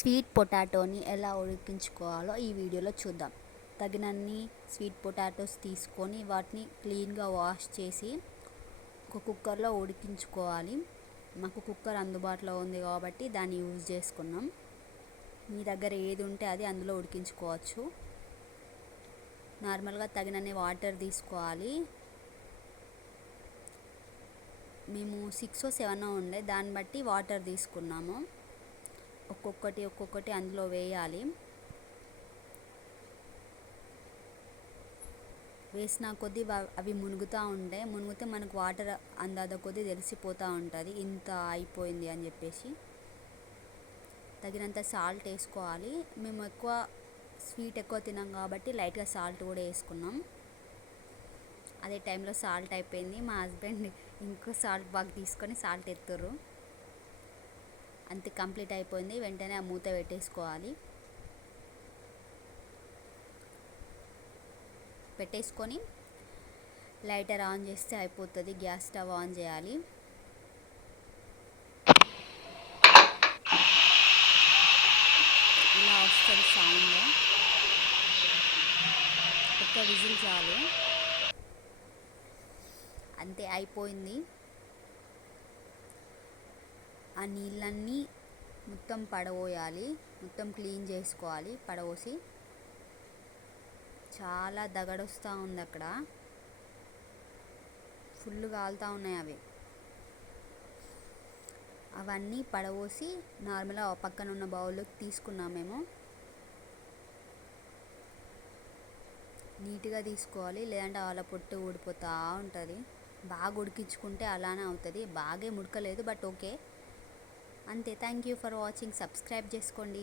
Sweet పొటాటోని ఎలా ఉడికించుకోవాలో ఈ వీడియోలో చూద్దాం. తగినన్ని స్వీట్ పొటాటోస్ తీసుకొని వాటిని క్లీన్గా వాష్ చేసి ఒక కుక్కర్లో ఉడికించుకోవాలి. మాకు కుక్కర్ అందుబాటులో ఉంది కాబట్టి దాన్ని యూజ్ చేసుకున్నాం. మీ దగ్గర ఏది ఉంటే అది అందులో ఉడికించుకోవచ్చు. నార్మల్గా తగినన్ని వాటర్ తీసుకోవాలి. మేము 6 or 7 ఉండే, దాన్ని బట్టి వాటర్ తీసుకున్నాము. ఒక్కొక్కటి అందులో వేయాలి. వేసిన కొద్దీ అవి మునిగితే మనకు వాటర్ అందాద కొద్దీ తెలిసిపోతూ ఉంటుంది ఇంత అయిపోయింది అని చెప్పేసి. తగినంత సాల్ట్ వేసుకోవాలి. మేము స్వీట్ ఎక్కువ తినాం కాబట్టి లైట్గా సాల్ట్ కూడా వేసుకున్నాం. అదే టైంలో సాల్ట్ అయిపోయింది. మా హస్బెండ్ ఇంకో సాల్ట్ బాగా తీసుకొని సాల్ట్ ఎత్తుర్రు. అంతే, కంప్లీట్ అయిపోయింది. వెంటనే ఆ మూత పెట్టేసుకోవాలి. పెట్టేసుకొని లైటర్ ఆన్ చేస్తే అయిపోతుంది. గ్యాస్ స్టవ్ ఆన్ చేయాలి. ఇలా వస్తుంది సౌండ్. ఒక్క విజిల్ చాలు. అంతే, అయిపోయింది. ఆ నీళ్ళన్నీ మొత్తం పడవేయాలి. మొత్తం క్లీన్ చేసుకోవాలి. పడవేసి చాలా దగడొస్తూ ఉంది. అక్కడ ఫుల్ కాలుతూ ఉన్నాయి. అవన్నీ పడవేసి నార్మల్గా పక్కన ఉన్న బౌల్లోకి తీసుకున్నాం. మేము నీట్గా తీసుకోవాలి, లేదంటే వాళ్ళ పొట్టు ఊడిపోతూ ఉంటుంది. బాగా ఉడికించుకుంటే అలానే అవుతుంది. బాగా ఉడకలేదు, బట్ ఓకే. అంతే. Thank you for watching. Subscribe చేసుకోండి.